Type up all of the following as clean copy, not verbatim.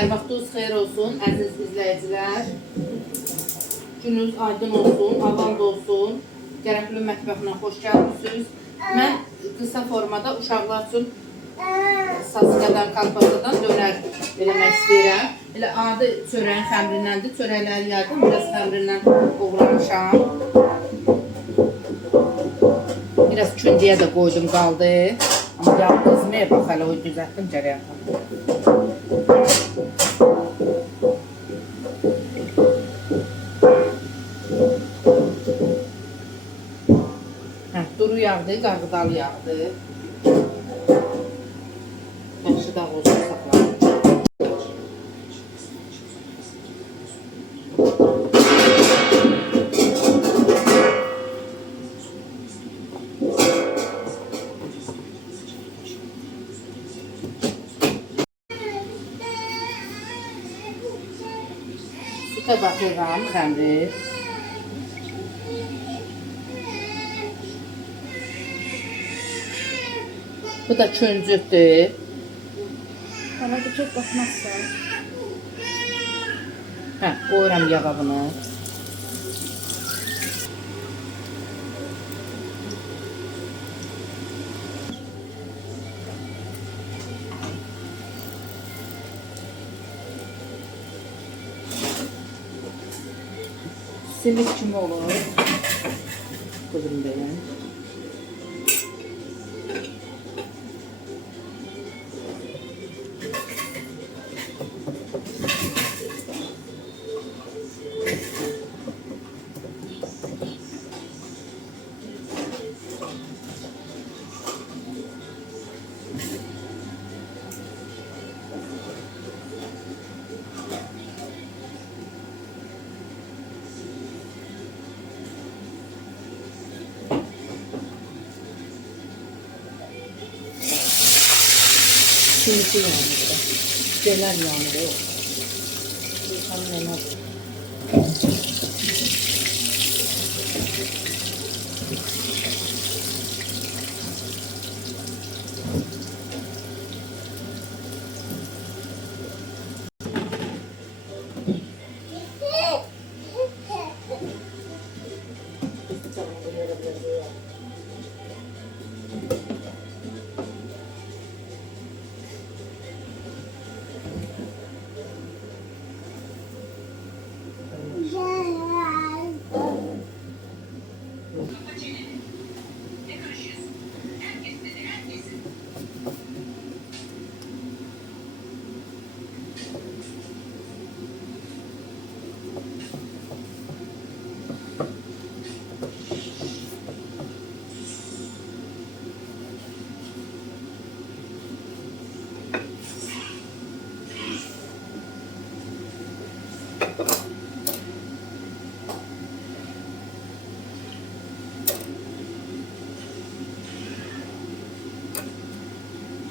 Hər vaxtınız xeyir olsun, əziz izləyicilər. Gününüz aydın olsun, avand olsun. Gərəfli mətbəxinə xoş gəlmişsiniz. Mən qısa formada uşaqlar üçün sasikadan, kalpasadan dönər eləmək istəyirəm. Elə adi çörəyin xəmrinəndir. Çörəkləri yardım, biraz xəmrindən qoğramışam. Biraz kündüyə də qoydum, qaldı. Amma yağ qızmaya bax, hələ o düzəltdim cərəyətəm. Duru yağdı, qarğıdalı yağdı. Yaxşı dağ olsun, saxlayın. Sütə baxıram, xəmri. Bu da köncüdür. Bana da çok bakmazsan. Qoyuram yağa bunu. Simit kimi olur. Qızım deyəm. Çiğnisi yanında. Şeyler yanında yok. Sultanın yanında.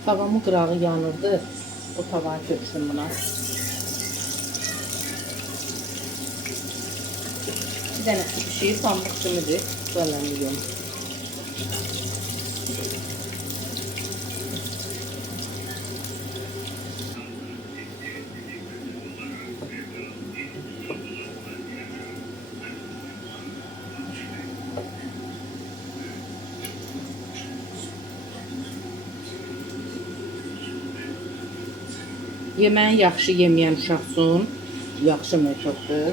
Tavamın qırağı yanırdı. O tavayı töksün buna. Bir dənə pişir, pambıq kimidir. Bələnliyim. Yeməyi yaxşı yeməyən uşaq üçün yaxşı metoddur.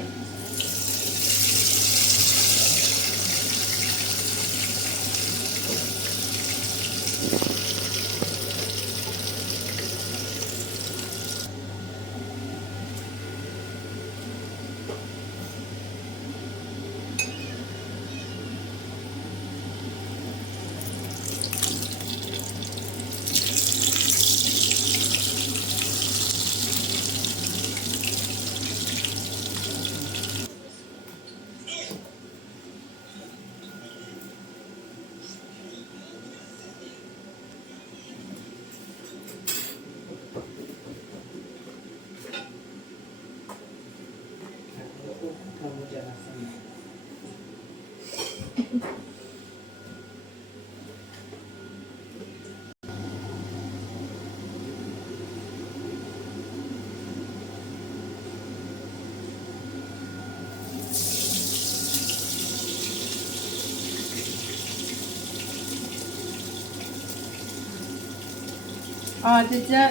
Adicə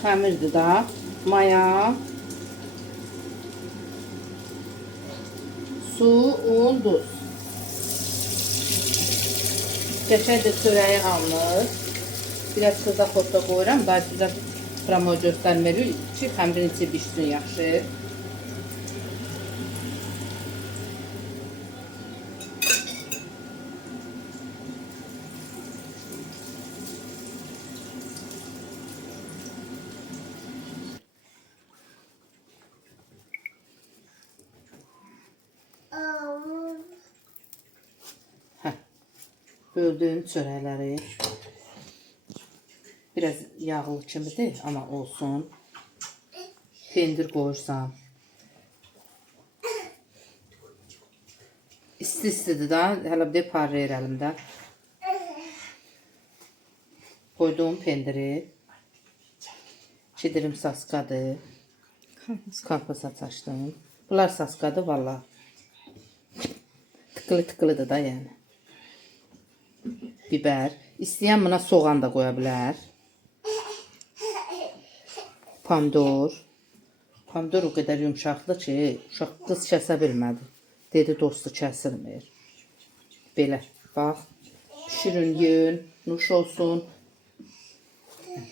xəmirdir da. Maya, su, un, duz. Qəşəngcə çörəyi alınır. Biraz xırda xorda qoyuram. Daha sizə promo göstərmirik ki, xəmirin içi bişsin yaxşı. Böldüyüm çörəkləri biraz yağlı kimidir, amma olsun. Pendir qoyursan. İsti-istidir da, hələ bir parlayır əlimdə. Koyduğum pendiri. Çidirim saskadır. Karpuz açdım. Bunlar saskadır valla. Tıkılı-tıkılıdır da yəni. Biber. İstəyən buna soğan da qoya bilər. Pomidor. Pomidor o qədər yumşaqdır ki, uşaq qız kəsə bilmədi. Dedi dostu kəsilmir. Belə. Bax. Pişirin, yeyin. Nuş olsun.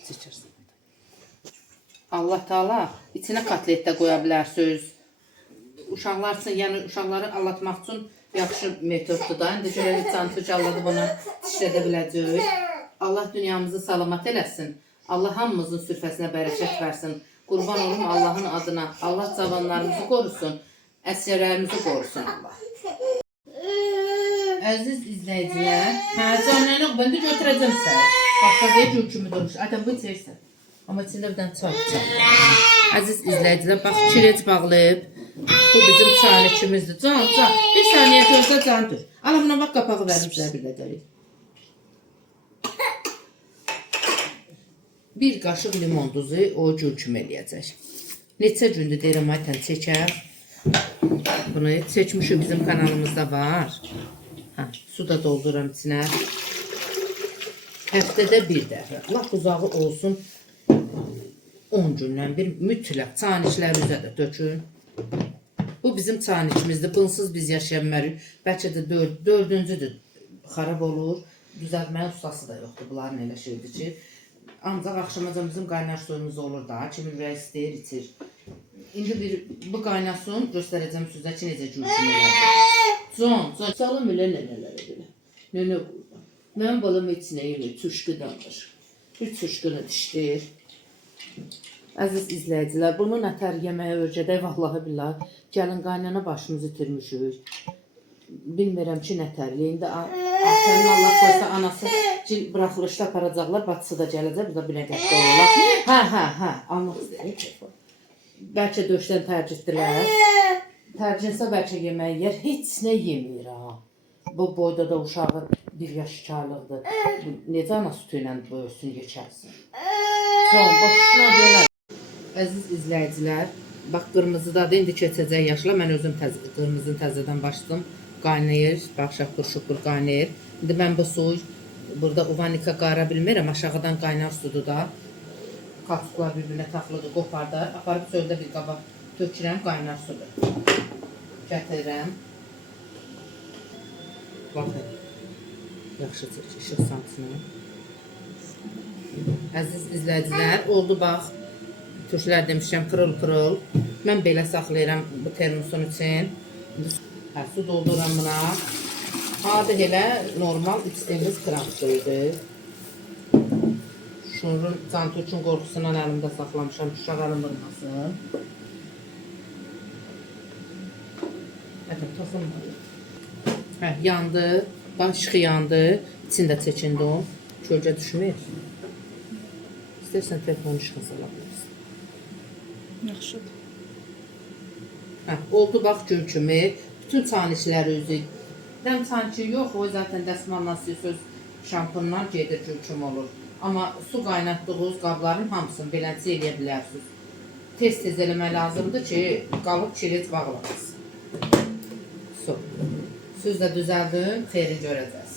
Çəkirsən. Allah Taala içinə kotlet də qoya bilərsiniz. Uşaqlar üçün, yəni uşaqları allatmaq üçün yaxşı metoddur da. İndi görək Cantuc Alladı bunu dişlədə biləcək. Allah dünyamızı salamat eləsin. Allah hamımızın sürfəsinə bərəkət versin. Qurban olum Allahın adına. Allah cavanlarımızı qorusun. Əsgərlərimizi qorusun Allah. Əziz izləyicilər, canlarına ben de götürəcəm sən. Başqa bir gül kimi durmuş. Adam bu içərsən. Amma içində bir dənə çay içər. Əziz izləyicilər, bax kireç bağlayıb. Bu bizim çaynikimizdir. Can. Bir saniyə gözlə can dur. Ala buna bax qapağı verib sizə bir də. Bir qaşıq limon duzu o gül kimi eləyəcək. Neçə gündür deyirəm aytən çəkər. Bunu çəkmişik bizim kanalımızda var. Su da doldururam içinə. Həftədə bir dəfə. Lap uzağı olsun 10 gündən bir mütləq çaynikləri üzə də dökün. Bu bizim çaynikimizdir. Bunsuz biz yaşaya bilmərik. Bəlkə də dördüncüdür. Xarab olur. Düzəltməyə ustası da yoxdur. Bunların elə şeydir ki. Ancaq axşamacan bizim qaynar suyumuz olur da. Kimi ürək istəyir, içir. İndi bu qaynasın göstərəcəm sizə ki, necə gülçün elədir. Can, salam elə nənələrə belə. Nənə qurban. Mənim balam içinə yemək, tuşqu danır. Bir tuşqunu dişdir. Əziz izləyicilər, bunu nətər yeməyə öyrədək, vallahi billahi. Gəlin qaynana başımızı itirmişik. Bilmirəm ki, nətərli. İndi Atənin Allah qoysa anası buraxılışda aparacaqlar, bacısı da gələcək, bu da bir nəqətdə olurlar. Hə, almaq istəyir. Bəlkə döşdən tərcihdirlər. Tərcinsə bəlkə yemək yer, heç nə yemir ha. Bu boyda da uşağı 1 yaş karlıqdır. Necə ana sütü ilə böyüsün, geçərsin. Son, boşuna deyilər. Əziz izləyicilər, bax qırmızıdadır, indi keçəcək yaşla. Mən özüm qırmızını təzədən başladım. Qaynayır, bax şapur-şupur qaynayır. İndi mən bu suyu, burada uvanika qara bilmirəm, aşağıdan qaynar sudur da. Katklar bir-birinə taxılıdır, qopardar. Aparıb çöldə bir qaba tökürəm, qaynar sudur. Gətirirəm. Baxın, yaxşı çək, işıq sansını. Əziz izləyicilər, oldu bax. Turşular demişəm, pırıl-pırıl. Mən belə saxlayıram bu termosun üçün. Su dolduram buna. Adi elə normal içdiyimiz krem suyudur. Şunun Cantucun qorxusundan əlimdə saxlamışam, uşaq əlim vurmasın. Toxunmadı. Yandı, başqı yandı, içində çəkindi o. Kölgə düşmür. İstərsən telefonu işığa sala bilirsin. Yaxşıdır. Oldu bax gül kimi. Bütün çaynikləri özü. Dəm çayniçi yox, o zaten dəsmalla söz şampundan gedir gül kimi olur. Amma su qaynatdığınız qabların hamısını beləncə eləyə bilərsiniz. Tez-tez eləmək lazımdır ki, qalıb kilit bağlamasın. Su. Süz də düzəldin, xeyri görəcəksiniz.